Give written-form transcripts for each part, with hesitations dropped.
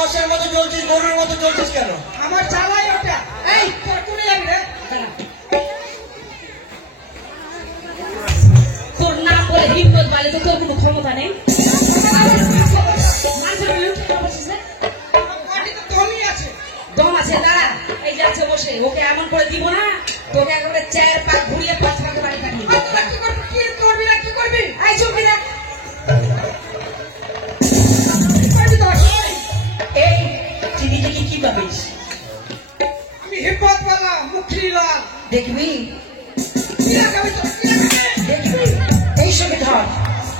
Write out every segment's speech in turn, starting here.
রসের মতো জ্বলছিস, গরুর মতো জ্বলছিস কেন? আমার চালাই ওটা। এই তোর কোনে যাবি রে? তোর নাম বলে হিম্মত বালে তো তোর কোনো ক্ষমতা নেই। দম আছে দাঁড়া, এই যে আছে বসে, ওকে এমন করে দিব না তোকে একেবারে 4 পাক ঘুরিয়ে 5 পাকে বাড়ি পাঠিয়ে দেব। কি করবি না কি করবি? এই চুপি না, এই টিভি দেখি কি পাবিস? আমি হিম্মত বালা মুখলিলাল দেখবি দেখবি এই সঙ্গে ধর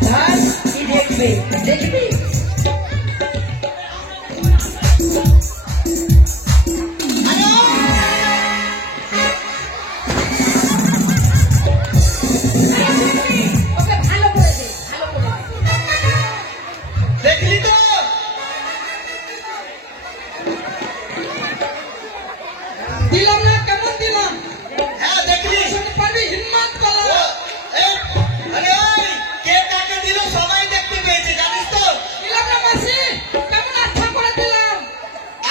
ধর, কি দেখবি দেখবি। ওকে ভালো করে দে, ভালো করে দে। দেখলি তো? দিলাম না কেমন দিলাম? হ্যাঁ দেখলি। পারবি হিম্মত বালা। আরে ওই কে কাকে দিল সবাই দেখতে পেয়েছে, জানিস তো? দিলাম না মাসি, কেমন আচ্ছা করে দিলাম।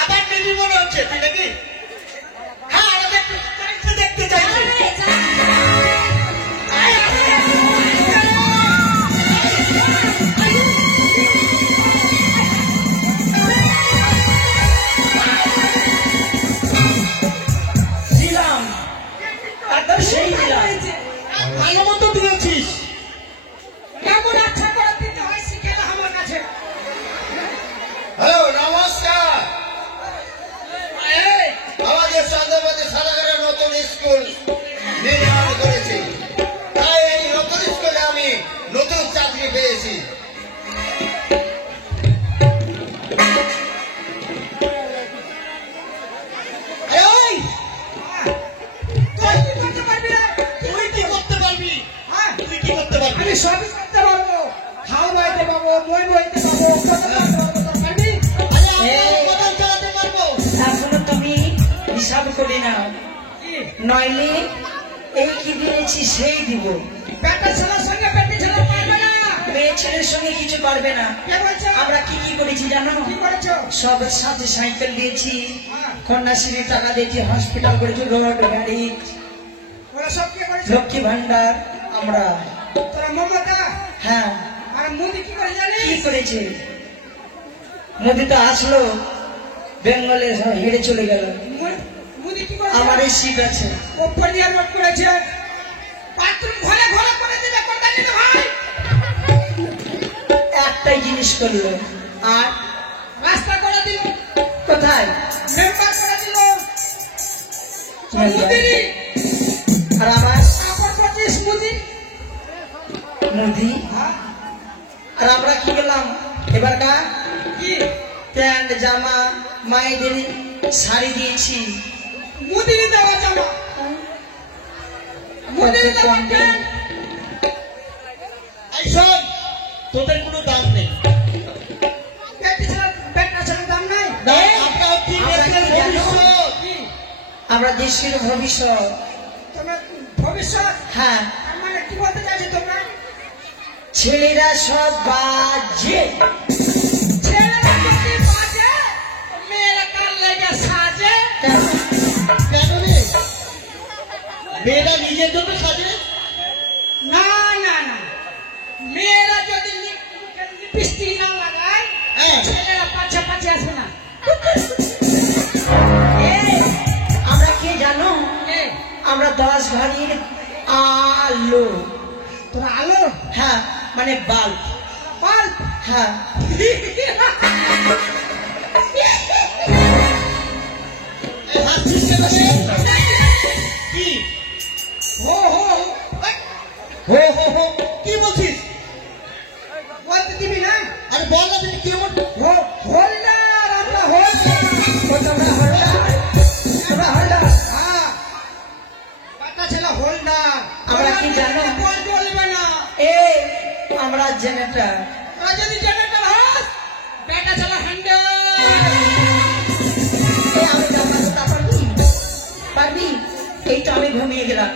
আবার টিভি মনে হচ্ছে, তুই দেখি। হ্যাঁ আরো দেখতে দেখতে চাইছি। দিলাম, একদম সেই দিলাম। ভালো মতো দিয়েছিস। কেমন আচ্ছা করে দিতে হয় শিখে না আমার কাছে। হ্যালো নমস্কার। আমাদের চন্দ্রপতি সারাগারের নতুন স্কুল নির্মাণ করেছি, তাই এই নতুন স্কুলে আমি নতুন চাকরি পেয়েছি। এই, তুই কি করতে পারবি না? তুই কি করতে পারবি? হ্যাঁ, তুই কি করতে পারবি? আমি সবই করতে পারবো। খাও বইতে পারবো, মই বইতে পারবো, কত পারবি? আমি কোথায় চালাতে পারবো? এখনো তুমি হিসাব করে নাও, কি? নইলে এই কি দিয়েছি সেই দিব। বেটা ছেলের সঙ্গে বেটি ছেলে পারবে না। মেয়ে ছেলের সঙ্গে কিছু পারবে না। কে বলছো? আমরা কি কি করেছি জানো? কি করেছো? সবের সাথে সাইকেল দিয়েছি, হ্যাঁ, কন্যাশ্রীর টাকা দিয়েছি, হসপিটাল করেছি, রোড গাড়ি, ওরা সব কি করেছো? লক্ষ্মী ভান্ডার। আমরা তোরা মমতা হ্যাঁ আর মোদি কি করে জানিস? কি করেছে? মোদি তো আসলো, বেঙ্গলে হেরে চলে গেল। মোদি কি করেছে? আমার এই সিট আছে। ওপর দিয়ে রোড করেছে, বাথরুম ঘরে ঘরে করে দিবে কোনটা দিতে ভাই? একটাই জিনিস করলো, আর রাস্তা করে দিল, কোথায়? মেম্বার করে দিল, মেম্বার। মোদি আর আমার কাপড় পরছিস মোদি। মোদি। হ্যাঁ, আর আমরা কি করলাম এবার? কা কি প্যান্ট জামা মায়েদের শাড়ি দিয়েছি। মোদির দেওয়া জামা, মোদির দেওয়া প্যান্ট। এইসব তোদের কোনো দাম নেই। বেটা ছেলের দাম নাই। আমরা হচ্ছি আমরা দেশের কি জানো? ভবিষ্যৎ। কি আমরা দেশের ভবিষ্যৎ। তোমার ভবিষ্যৎ? হ্যাঁ, তার মানে কি বলতে চাইছো তোমরা? ছেলেরা সব বাজে। ছেলেরা যদি বাজে, মেয়েরা কাল লেগে সাজে। কেন রে? মেয়েরা নিজের জন্য সাজে? না না না, মেয়েরা যদি লিপস্টিক না লাগায়, হ্যাঁ। ছেলেরা পাছে পাছে আসে না। এই, আমরা কে জানো? এ, আমরা 10 ঘড়ির আলো। তোরা আলো হ্যাঁ, মানে বাল্ব। বাল্ব। হ্যাঁ, হাসছিস কেন রে? কি? হো হো হো হো হো, কি বলছিস? বলতে দিবি না? আরে বল না তুই কি এমন? হোল্ডার, আমরা হোল্ডার। ও তোমরা হল্লা, তোমরা হল্লা। হ্যাঁ, বাটা ছেলে হোল্ডার। আমরা কি জানো? বল বলবে না। এই, আমরা জেনারেটর। তোরা যদি জেনারেটর হাস, বেটা ছেলে হ্যান্ডেল। আমি জামাটা পারবি? পারবি? এই তো আমি ঘুমিয়ে গেলাম।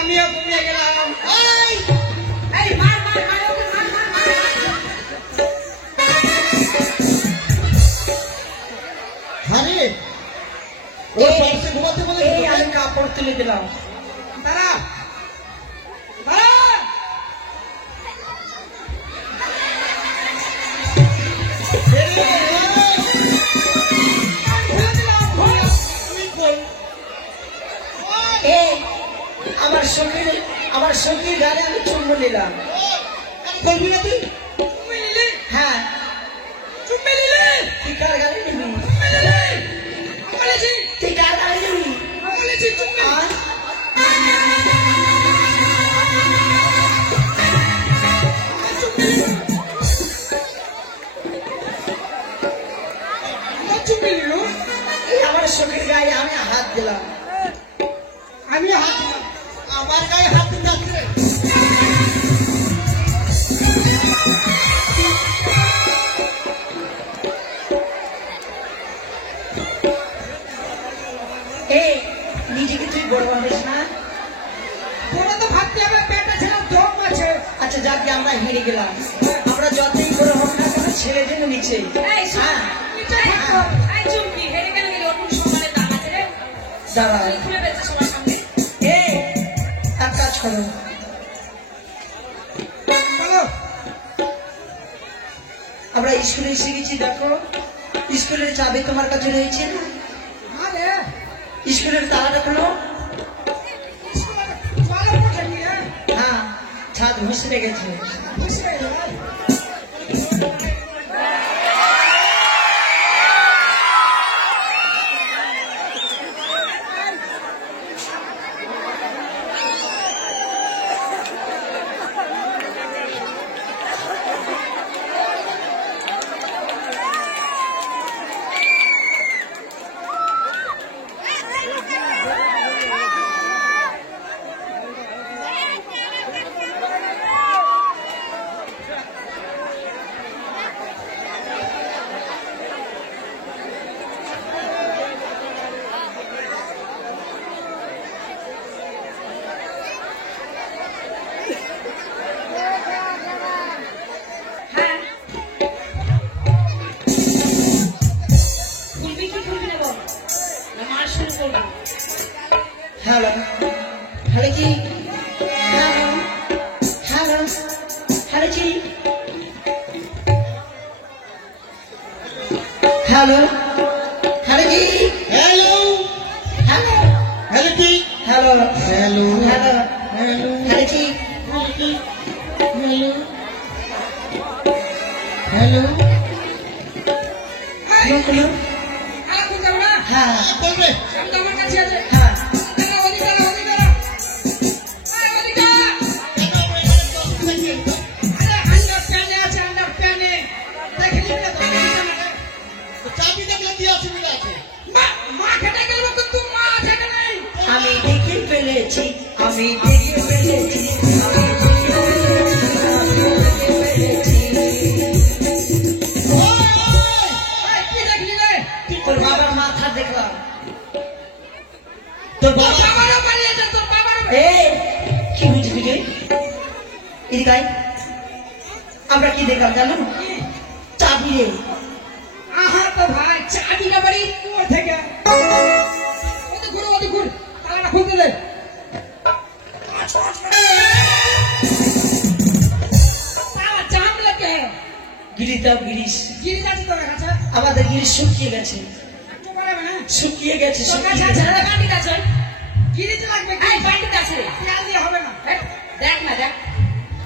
আমিও ঘুমিয়ে গেলাম। এই, এই মার মার মার ওকে মার মার মার। চুম্বলি দিলাম। দাঁড়া দাঁড়া। এই আমার সখীর গানে আমি চুম্বন নিলাম। বলবি না তুই? হ্যাঁ তুই কার গানে নিবি? তুই কার গানে নিবি? আর? এই আমার সখীর গায়ে আমি হাত দিলাম। আমি হাত দিলাম। আমার গায়ে হাত দিতে এই নিজেকে তুই বড় ভাবিস না? বড় তো ভাবতে হবে, পেটে ছেলে দম আছে। আচ্ছা যাক গে, আমরা হেরে গেলাম। আমরা যতই বড় হোক না কেন ছেলে জন্য নিচে। এই শোন, এই চুমকি হেরে কেন গেলি? ওর কোনো সম্মানের দাম আছে রে? দাঁড়া, তুই খুলে ফেলছিস সবার সামনে। এই এক কাজ করো, আমরা স্কুলে এসে গেছি। দেখো স্কুলের চাবি তোমার কাছে রয়েছে না? স্কুলের তালাটা খোলো। হ্যাঁ, ছাদ ভুসড়ে গেছে। হ্যাঁ, খুলবি কি খুলবি না বল? না মার শুরু করবো? হ্যালো হ্যালো জি, হ্যালো হ্যালো হ্যালো জি, হ্যালো হ্যালো জি, হ্যালো হ্যালো হ্যালো জি, hello hello hello hello hello জি, হ্যালো হ্যালো হ্যালো আর কোন যাবো না? হ্যাঁ বলবে আমি তো আমার কাছে আছে। হ্যাঁ আমি দেখে ফেলেছি, আমি দেখে ফেলেছি, আমি তোর বাবার মাথা দেখলাম। তোর বাবা এই কি বুঝবি রে? এদিকে আয়। আমরা কি দেখলাম জানো? চাবি রে। আহা তো ভাই চাবি না বাড়ি কুয়োর থেকে ওদের ঘুর তালাটা খুলতে দে। তালা চাপ লাগে গিরিশ দাও, গিরিশ। গিরিজ আছে তোর কাছে? আমাদের গিরিশ শুকিয়ে গেছে, একটু পারবে না? শুকিয়ে গেছে, তোর কাছে শুকিয়ে আছে গেছে। না? বান্ডিতে আছে? গিরিজ লাগবে, এই বান্ডিতে আছে রে। তেল দিয়ে হবে না। এই, দেখ না দেখ।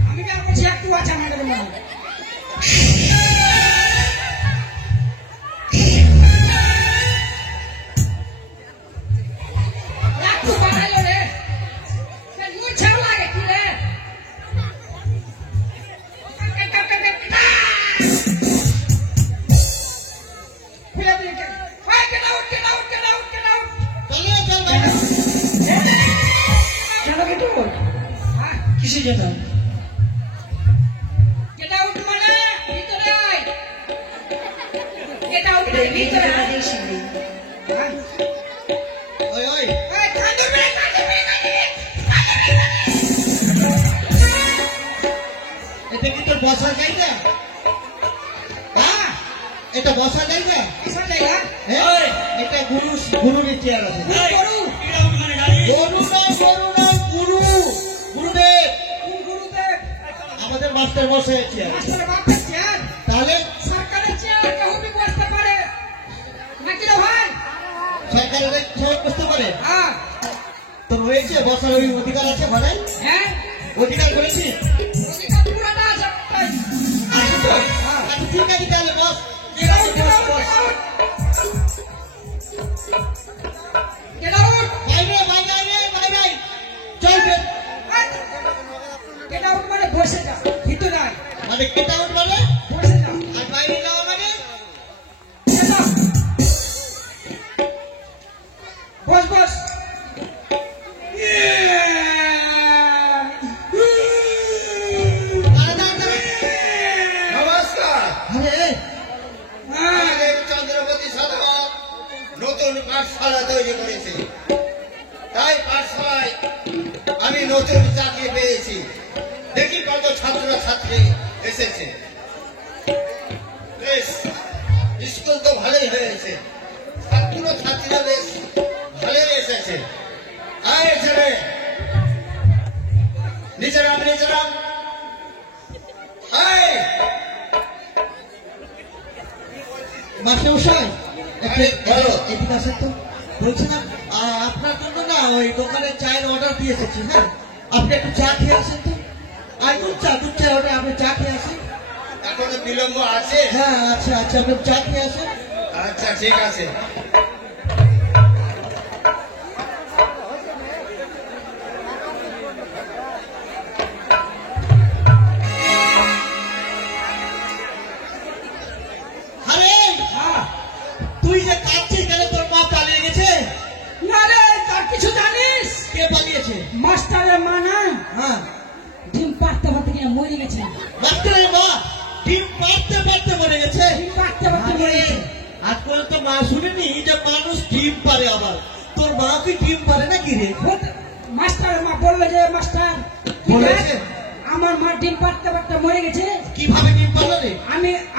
আমি বের করছি, একটু আছে আমাদের মনে। একটু বাড়াইলো রে, নুন ছাও লাগে কি রে? খুলে দিই। Get out, get out, get out, get out! কেন কেটে বল? হ্যাঁ, কিসের জন্য? get out মানে ভিতরে আয়। এটা এটা উঠে ভিতরে ভিতরে না আয়। দিয়ে শিখবি। হ্যাঁ। ওই ওই এই, কান্দুর মেয়ে, কান্দুর মেয়ে, কান্দুর মেয়ে। এটা কি তোর বসার জায়গা? হ্যাঁ, এটা বসার জায়গা? কিসের জায়গা? হ্যাঁ, এটা গুরুর চেয়ার আছে। গরু। গরু মাস্টার মশাই চেয়ার। মাস্টার বাপের চেয়ার তাহলে সরকারের চেয়ার কেউ কি বসতে পারে নাকি রে ভাই? সরকারের সবাই বসতে পারে? হ্যাঁ তোর হয়েছে বসার ওই অধিকার আছে ঘরে? হ্যাঁ অধিকার করেছিস? অধিকার পুরাটা আছে তাই। আছে তো? আচ্ছা ঠিক আছে তাহলে বস। Get out, get out, get out. Get out. বাইরে বাইরে বাইরে চল রে। Get out মানে বসে যা ভিতরে আয় মানে কেটে আউট মানে বসে যা আর বাইরে যাওয়া মানে Get out. বস বস নমস্কার। আরে আমাদের চন্দ্রপতি সাধক নতুন পাঠশালা তৈরি করেছে, তাই পাঠশালায় আমি নতুন চাকরি পেয়েছি। দেখি কত ছাত্র ছাত্রী এসেছে। বেশ, স্কুল তো ভালোই হয়েছে, ছাত্র ছাত্রীরা বেশ ভালোই এসেছে। আয় ছেলে, নিচে নাম নিচে নাম। আয় মাস্টার মশাই আরে, বলো। এদিকে আসেন তো। বলছিলাম আপনার জন্য না ওই দোকানে চায়ের অর্ডার দিয়ে এসেছি। হ্যাঁ আপনি একটু চা খেয়ে আসেন তো। আর দুধ চা অর্ডার আপনি চা খেয়ে আসেন। এখনো বিলম্ব আছে? হ্যাঁ আচ্ছা আচ্ছা আপনি চা খেয়ে আসেন। আচ্ছা ঠিক আছে। আরে তুই যে কাঁদছিস কেন? তোর মা পালিয়ে গেছে? না রে তার কিছু জানিস কে পালিয়েছে? মাস্টারের মা না হ্যাঁ ডিম পাড়তে পারতে কিনা মরে গেছে মাস্টারের মা ডিম পাড়তে পাড়তে মরে গেছে? ডিম পাড়তে পারতে মরে গেছে আজ পর্যন্ত মা শুনিনি যে মানুষ ডিম পারে। আবার তোর মা কি ডিম পারে নাকি রে? মাস্টারের মা বললো যে মাস্টার বলেছে? আমার মা ডিম পাড়তে পারতে মরে গেছে কিভাবে ডিম পারলো রে?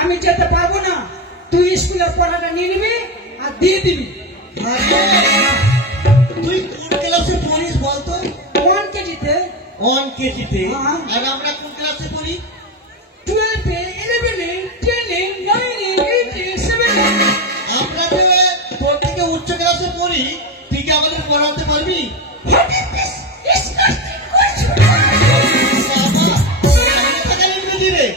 আমি যেতে পারবো না, তুই স্কুলের পড়াটা নিয়ে নিবি আর দিয়ে দিবি। তুই কোন ক্লাসে পড়িস বলতো? 1 কেজিতে 1 কেজিতে। হ্যাঁ। আর আমরা কোন ক্লাসে পড়ি? 12-এ 11-এ 10-এ 9-এ 8-এ 7-এ। আমরা যে তোর থেকে উচ্চ ক্লাসে পড়ি, তুই কি আমাদের পড়াতে পারবি? ইংরেজি রে,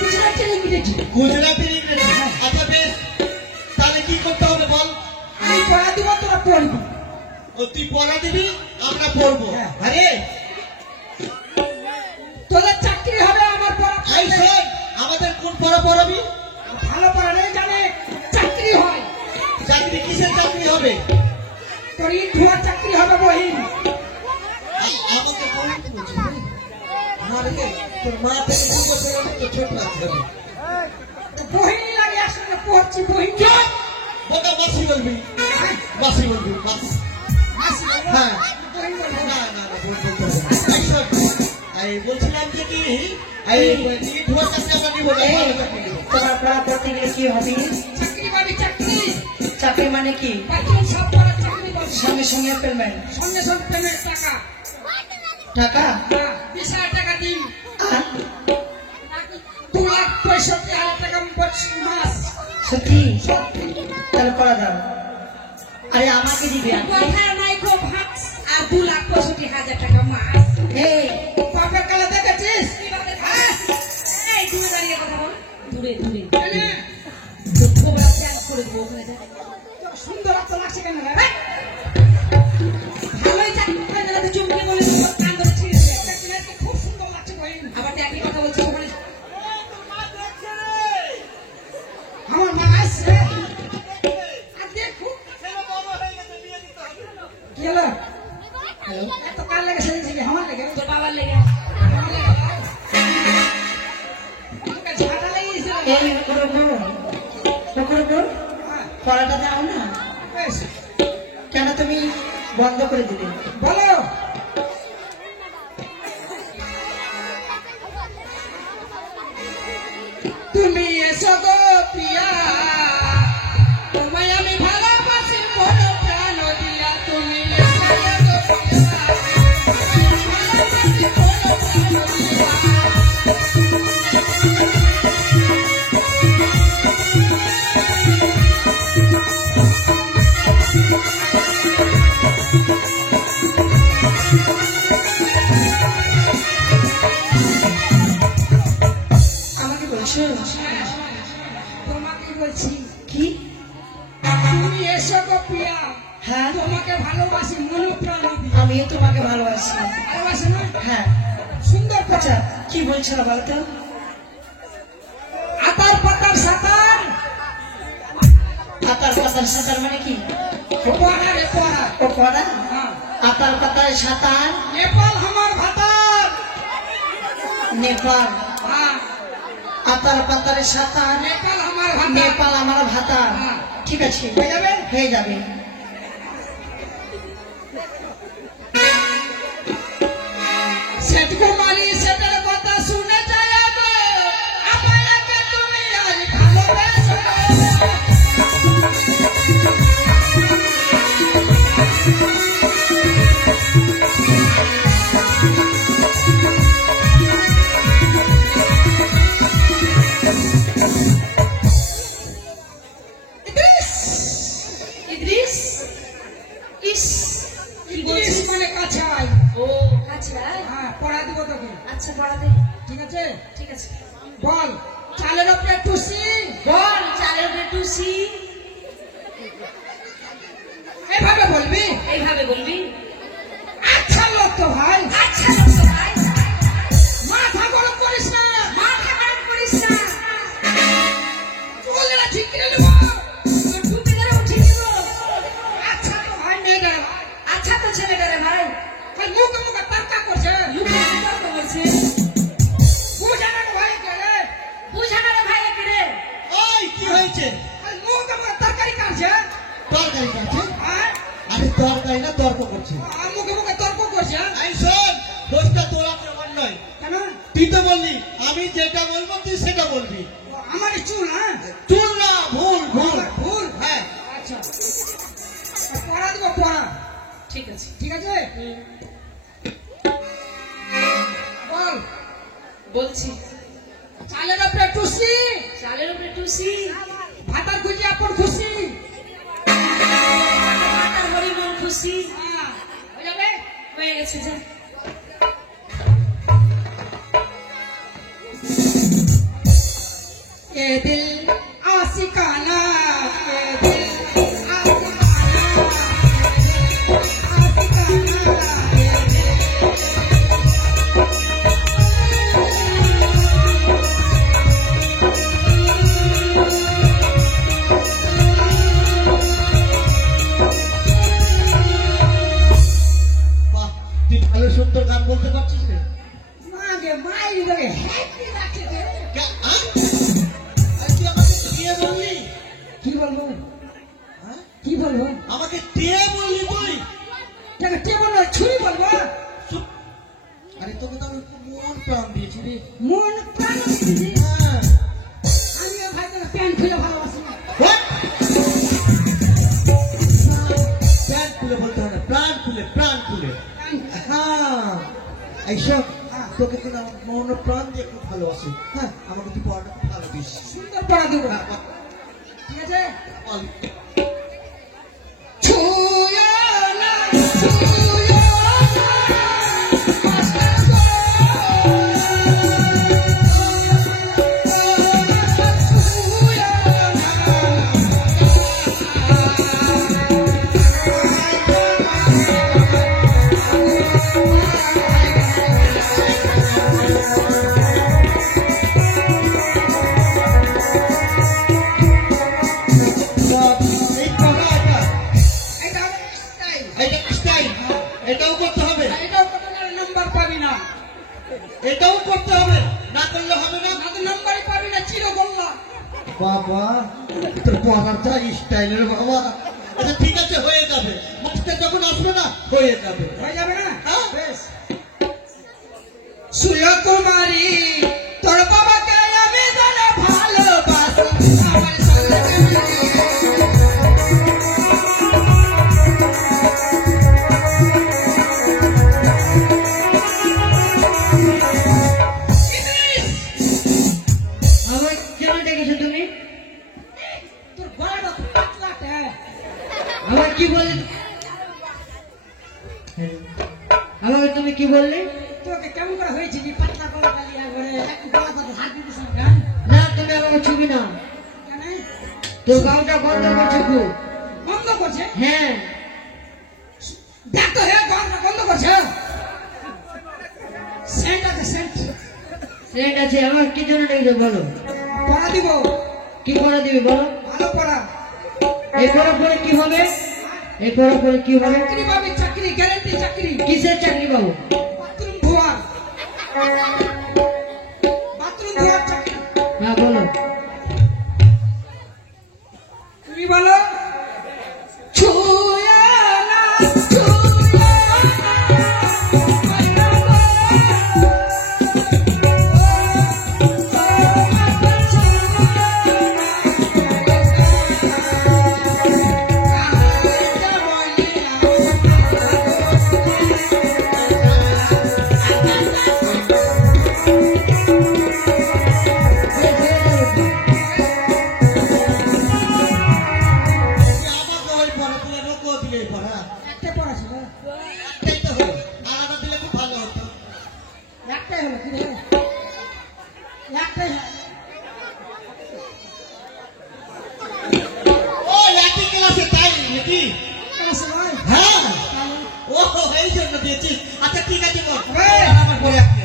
গুজরাটের ইংরেজি গুজরাটের ইংরেজি। আচ্ছা বেশ, তাহলে কি করতে হবে বল? আমি পড়া দিব, তোরা পড়বি। ও তুই পড়া দিবি, আমরা পড়বো। হ্যাঁ। আরে তোদের চাকরি হবে আমার পড়া এই পড়লে। শোন, আমাদের কোন পড়া পড়াবি? ভালো পড়া নেই জানে চাকরি হয়, চাকরি কিসের চাকরি হবে? তোর ইট ধোয়ার চাকরি হবে বহিন। আমাকে বলতে বলছিস? আমার রে, তোর মা থেকে পুজো করে তো ছোট লাগছে। বহিনী লাগে আসলে পড়ছি বহিন। বোকা বাসি বলবি, বাসি বলবি, বাসি। হ্যাঁ। বহিন বলবো। না, না, না, বলতে হবে না। এই শোন, এই বলছিলাম যে কি, এই ইট ধোয়া চাকরি আমরা নিবো না, ভালো চাকরি নিবো। তোমার পড়া পড়তে গেলে কি হবে? চাকরি পাবি চাকরি, চাকরি মানে কি? বাথরুম সাফ করার চাকরি পাবি। সঙ্গে সঙ্গে পেমেন্ট? সঙ্গে সঙ্গে পেমেন্ট টাকা। টাকা? হ্যাঁ, 20,000 টাকা দিন। আর 2,65,000 টাকা মাস। সত্যি? তাহলে করা যাবে। আরে আমাকে দিবে। কথা মাইক্রো ভাক্স আর 2,65,000 টাকা মাস। এই বাপের কালে দেখেছিস? হ্যাঁ? এই দূরে দাঁড়িয়ে কথা বল, দূরে দূরে এনে, মোবাইল চেঞ্জ করে দেবো ওখানে যা। তোর সুন্দর তো লাগছে কেন রে? এই, ভালোই চাকরি করে দিলে তো চমকে বলে দেবো, কান ধরে ছিঁড়ে দেবে। চাকরিটা খুব সুন্দর লাগছে বহিন। আবার তুই একই কথা বলছিস ওখানে। আমার মা আসছে। আর দেখো, কি হলো? এত কার লেগে সেজেছিলি? আমার লেগে? তোর বাবার লেগে। আমার লেগে? তোকে ঝাঁটা লেগেছিল? এই রকম হ্যাঁ, পড়াটা দাও না, বেশ। কেন তুমি বন্ধ করে দিলে? বলো। তুমি এসো গো প্রিয়া, তোমায় আমি ভালোবাসি মন প্রাণ দিয়া। তুমি এসো গো প্রিয়া, তুমি ভালোবাসি মন প্রাণ দিয়া। তোমাকে ভালোবাসি মন প্রাণ দিয়ে। আমিও তোমাকে ভালোবাসি। ভালোবাসে না? হ্যাঁ। সুন্দর আচ্ছা কথা। কি বলছো বলো তো? আতার পাতার সাতার আতার পাতার সাঁতার মানে কি? পড়া রে পড়া। ও পড়া? হ্যাঁ। আতার পাতার সাঁতার। নেপাল আমার ভাতার। নেপাল। হ্যাঁ। আতার পাতার সাঁতার। নেপাল আমার ভাতার। নেপাল আমার ভাতা। হ্যাঁ। ঠিক আছে, হয়ে যাবে? হয়ে যাবে। সেট কুমারী সেটের কথা শুনে যায় গো, আপনাকে তুমি আজ ভালোবেসো। ইদ্রিস ইস কি ইংলিশ বলছিস? মানে কাছাই। ও আচ্ছা হ্যাঁ, পড়া দিব তোকে। আচ্ছা পড়াতে ঠিক আছে? ঠিক আছে। বল, চালের উপরে টুসি। বল চালের উপরে টুসি। এভাবে বলবি? এইভাবে বলবি। আচ্ছা লোক তো ভাই। আচ্ছা লোক ভাই, মাথা গরম করিস না। মাথা গরম করিস না। চুলটা ঠিক করে নেব। তোর টুপি ধরে উঠিয়ে দিব। আচ্ছা তো ভাই মেয়েদের। আচ্ছা তো ছেলেটারে ভাই ভাই মুখে মুখে তর্কা করছে। লুকে তর্ক করছে। বুঝে না রে ভাই কে রে? বুঝা না রে ভাই একে রে। ওই কি হয়েছে? ভাই মুখে মুখে তরকারি কাটছে। তরকারি কাছে? হ্যাঁ? আরে তরকারি না, তর্ক করছে। মুখে মুখে তর্ক করছে। এই শোন, দোষটা তোর আমার নয়। কেন? তুই তো বললি আমি যেটা বলবো তুই সেটা বলবি। আমার চুল, হ্যাঁ? চুল না, ভুল ভুল। ভুল। হ্যাঁ। আচ্ছা, পড়া দিব পড়া। ঠিক আছে। ঠিক আছে? বল, বলছি চালের উপরে টুসি। চালের উপরে টুসি। ভাতার খুঁজি আপন খুশি। মাতার হরি মন খুশি। হ্যাঁ, হয়ে যাবে? হয়ে গেছে যা। ये दिल आशिकाना, ये दिल आशिकाना, ये दिल বাহ, তুই ভালো সুন্দর গান বলতে পারছিস রে। मागे माई बगे हैप्पी লাগছে রে। কে- আ? আরে তুই আমাকে টিয়ে বললি? কি বলবো? হ্যাঁ? কি বলবো? আমাকে টিয়ে বললি তুই? কেন কে বলবো? ছুরি বলবো? চুপ। আরে তোকে তো আমি খুব মন প্রাণ দিয়েছি রে। মন প্রাণ দিয়েছি। হ্যাঁ। আমিও ভাই তোকে প্যান্ট খুলে ভালোবাসি। What? প্রাণ খুলে বলতে হয় না, প্রাণ খুলে, প্রাণ খুলে। হ্যাঁ, এইসব তোকে কিন্তু আমার মন ও প্রাণ দিয়ে খুব ভালোবাসি। হ্যাঁ, আমাকে তুই পড়াটা খুব ভালো দিস। সুন্দর পড়া দেবো। হ্যাঁ, বল, ঠিক আছে? বল। ছুঁয়ো না, ছুঁয়ো না, মাস্টার গো। ছুঁয়ো এই কথা এটা, এটা স্টাইল। এটা স্টাইল। এটাও করতে হবে, এটাও কত নাম্বার পাবি না। এটাও করতে হবে, না করলে হবে না। না তো নাম্বারই পাবি না, চিরগোল্লা। বাবা, তোর পড়াটা স্টাইলের বাবা। আচ্ছা ঠিক আছে, হয়ে যাবে। মাস্টার যখন আসবে না, হয়ে যাবে। হয়ে যাবে না? হ্যাঁ। বেশ। সূর্যকুমারী, তোর বাবাকে আমি জানি ভালোবাসি। আমার সূর্যকুমারী। আমার কেন ডেকেছো তুমি? তোর গলাটা খুব পাতলাটে। আমার কি বললে? আমাকে তুমি কি বললে? তোকে কেমন করে হয়েছে যে পাতলা গলাটা দিয়ে একবারে একটু গলা পাতা হাত দিতে শুনে গান? না, তুমি আমাকে ছবি নাও। কেন? তোর গাওটা বন্ধ করছে খুব। বন্ধ করছে? হ্যাঁ, দেখ তো হে বন্ধ করছে সেন্ট আছে সেন্ট সেট আছে আমার কি জন্য ডেকেছো বলো পড়া দিব কি করে দিবি বলো ভালো পড়া এই করার পরে কি হবে এই করার পরে কি হবে চাকরি পাবি চাকরি গ্যারান্টি চাকরি কিসের চাকরি পাবো বাথরুম ধোয়ার চাকরি হ্যাঁ বলো তুমি বলো ছুঁয়ে না আমাকে ওই পড়া তুলে রোকো দিলে পড়া একটা পড়া ছিল একটাই তো হলো আলাদা দিলে খুব ভালো হতো একটাই হলো কি রে একটাই ও একই ক্লাসে তাই নাকি ক্লাসে নয় হ্যাঁ ও এই জন্য দিয়েছি আচ্ছা ঠিক আছে বল এই! আমার বলে আসছে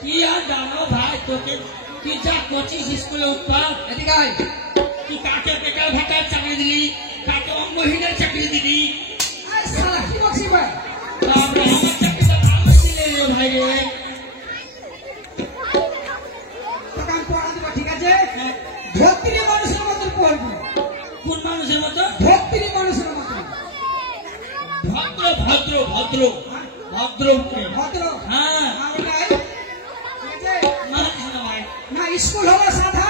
কি আর জানো ভাই তোকে কি যা করছিস স্কুলে উৎপাদ এদিকে আয়। তুই কাকে বেকার ভাতার চাকরি দিলি কাকে অঙ্গহীনের চাকরি দিলি আয় শালা, কি বলছিস ভাই? তারপরে আমার চাকরিটা ভালো দিলে রে ভাই রে তোকে আমি পড়া দেবো, ঠিক আছে? ভক্তিনি মানুষের মতন পড়বি। কোন মানুষের মতো ভক্তিনি মানুষের মতন। ভদ্র ভদ্র ভদ্র ভদ্র ভদ্র। হ্যাঁ আমরাই, ঠিক আছে? মানিস না ভাই না, স্কুল হলো সাধা,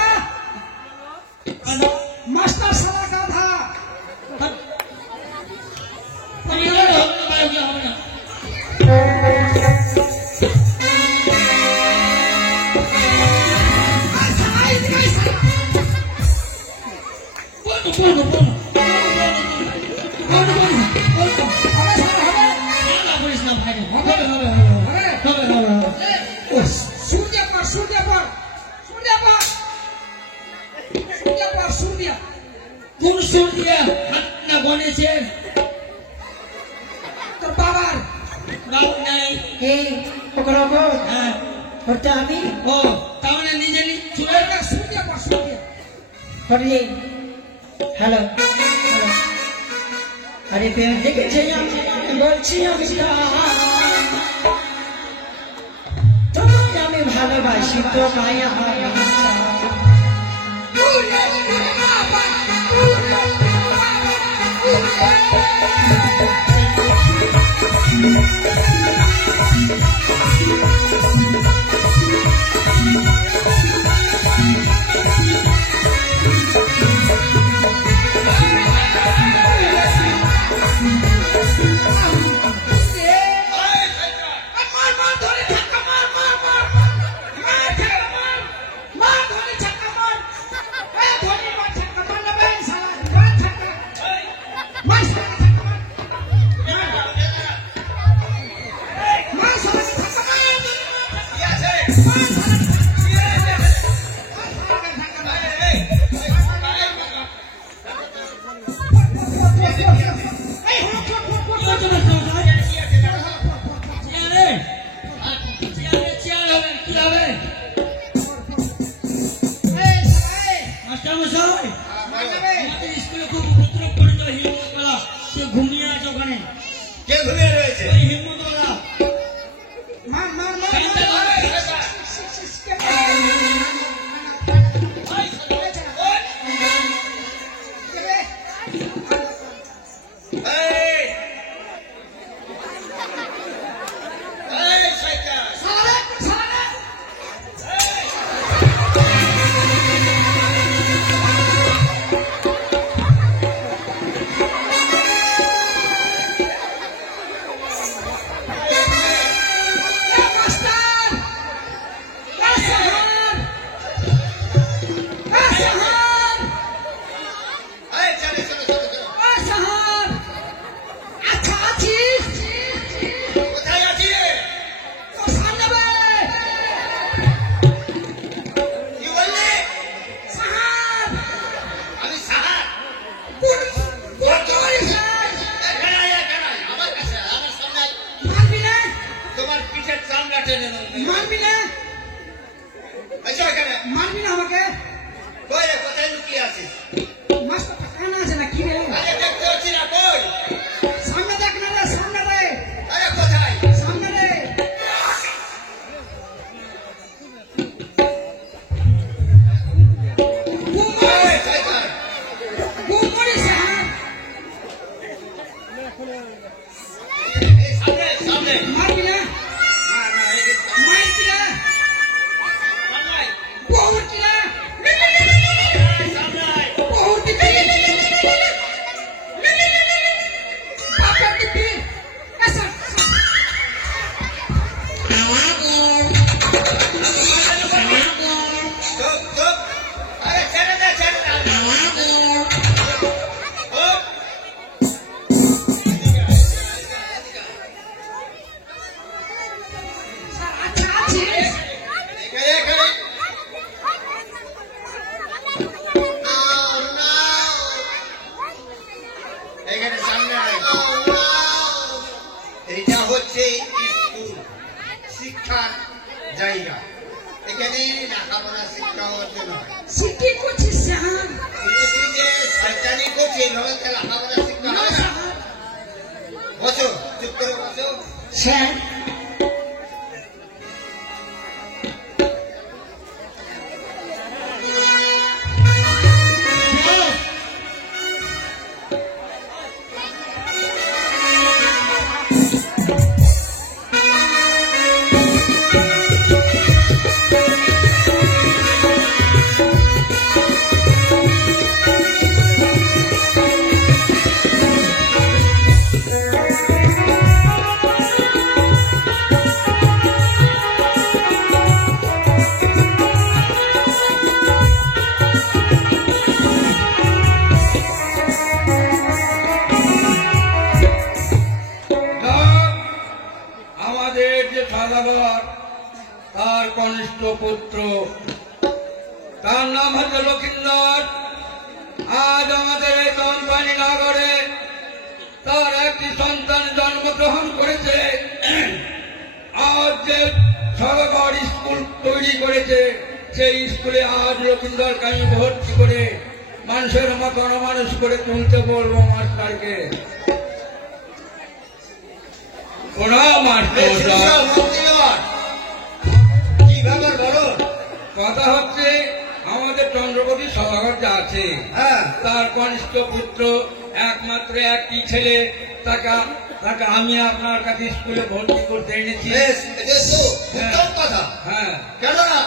মাস্টার সাদা গাধা। ওগুলো হবে না ভাই, ওগুলো হবে না আয় শালা, এদিকে আয় শালা। বলবো বলবো বলবো হবে শালা, হবে। না করিস না ভাই রে হবে, হবে হবে হবে হবে। হবে হবে হবে ও, সূর্য পর, সূর্য পর, সূর্য পর। সূর্য পর, সূর্য। কোন সুর দিয়ে হাত না বনেছে তোর বাবার। বাবু নাই এই ওকে হ্যাঁ করতে আমি ও তাহলে নিজে চুলের ওটা সূর্য পর, সূর্য। করি হ্যালো আরে প্রেম দেখেছে আমি বলছি আমি তোমাকে আমি ভালোবাসি তো মায়া হবে ঘুমিয়ে আছে ওখানে কে ঘুমিয়ে রয়েছে ওই হিম্মতওয়ালা এই! এই শয়তান! এই সামনে সামনে মারবি না না না এই মারবি না সামনে বহুত না সামনে বহুত বাবা টিপি এসা চুপ চুপ আরে ছেড়ে দে চুপ আচ্ছা আছে এখানে এখানে এখানে সামনে আয়। এটা হচ্ছে স্কুল শিক্ষার জায়গা এখানে লেখাপড়া শিক্ষা অর্জন হয় সিটি করছিস স্যার কিন্তু তুই যে শয়তানি করছিস এইভাবে তো লেখাপড়া শিক্ষা না হবে না স্যার বসো চুপ করে বসো স্যার আমাদের যে সদাগর তার কনিষ্ঠ পুত্র তার নাম হচ্ছে লক্ষিন্দর আজ আমাদের এই কোম্পানি নগরে তার একটি সন্তান জন্মগ্রহণ করেছে আজ যে সদাগর স্কুল তৈরি করেছে সেই স্কুলে আজ লক্ষিন্দরকে আমি ভর্তি করে মানুষের মতো মানুষ করে তুলতে বলবো মাস্টারকে প্রণাম মাস্টার কি ব্যাপার বলো কথা হচ্ছে আমাদের চন্দ্রপতি সদাগর যা আছে হ্যাঁ তার কনিষ্ঠ পুত্র একমাত্র একটি ছেলে তাকে আমি আপনার কাছে স্কুলে ভর্তি করতে এনেছি বেশ এটা তো উত্তম কথা হ্যাঁ কেননা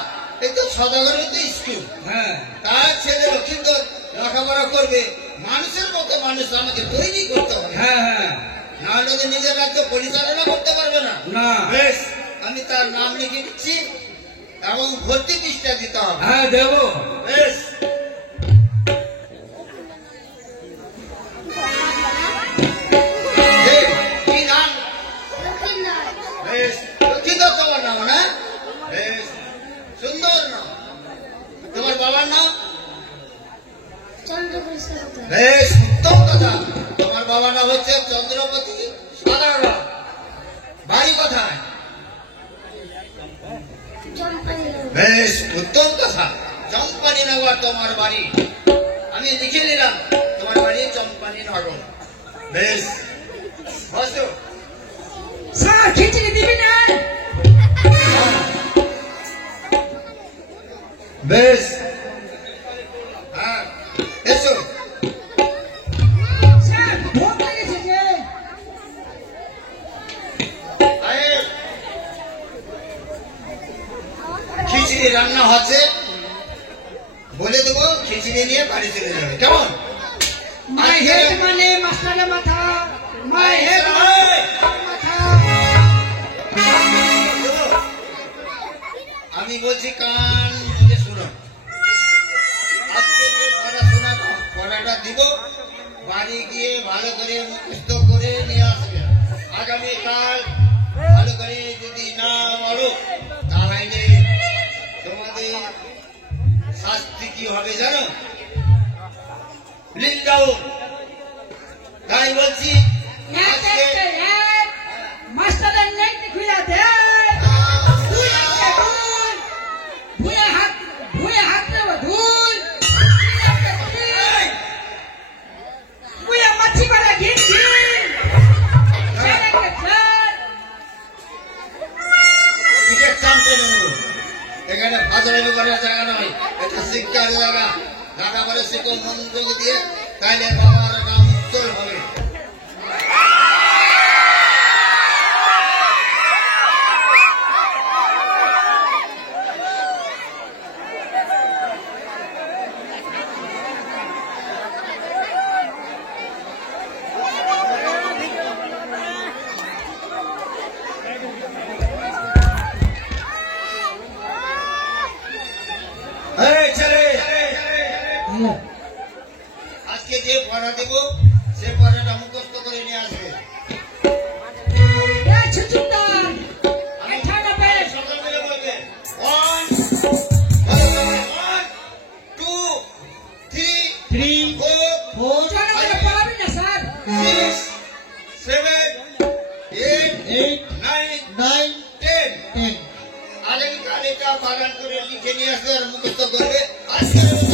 এই তো সদাগরের তো স্কুল হ্যাঁ তার ছেলে লক্ষিন্দর লেখাপড়া করবে মানুষের মতো মানুষ আমাকে তৈরি করতে হবে হ্যাঁ হ্যাঁ নাহলে তো নিজের রাজ্য পরিচালনা করতে পারবে না না বেশ আমি তার নাম লিখে দিচ্ছি এবং ভর্তি পৃষ্ঠা দিতে হবে হ্যাঁ দেব বেশ এই, কি নাম বেশ লক্ষিন্দর তোমার নাম না বেশ সুন্দর নাম তোমার বাবার নাম বেশ উত্তম কথা তোমার বাবার নাম হচ্ছে চন্দ্রপতি সদাগর বাড়ি কোথায় বেশ উত্তম কথা চম্পানি নগর তোমার বাড়ি আমি লিখে নিলাম তোমার বাড়ি চম্পানি নগর বেশ বসো স্যার খিচুড়ি দিবি না বেশ হ্যাঁ এসো স্যার ভোট লেগেছে যে আরে, খিচুড়ি রান্না হচ্ছে বলে দেবো খিচুড়ি নিয়ে বাড়ি চলে যাবে কেমন মাই হেড মানে মাস্টারের মাথা মাই হেড মাথা আমি বলছি কান ধরে শুনো আজকে যে পড়াটা দিব বাড়ি গিয়ে ভালো করে মুখস্থ করে নিয়ে আসবে আগামীকাল ভালো করে যদি না বলো তাহলে তোমাদের শাস্তি কি হবে জানো লিন্দাও তাই বলছি আজকে মাস্টারের নেক খুলে দে ভুয়া হাত দেব ধুল ভুয়া মাছি পাড়া ঘিরছি টিকিট টানতে নেব এখানে ফাজলামি করার জায়গা নয় এটা শিক্ষার জায়গা লেখাপড়া শিখে মনোযোগ দিয়ে তাইলে বাবার নাম উজ্জ্বল হবে সে পড়াটা মুখস্থ করে নিয়ে আসবে। এই ছুটুদার আমি ঠান্ডা পেয়ে সকল মিলে বলবে 1 2 3 3 4 4 জোরে করে পালাবেন না স্যার 6 7 8 8 9 9 10 10 আগামীকাল এটা বাগান করে লিখে নিয়ে আসবে আর মুখস্থ করবে। আজকে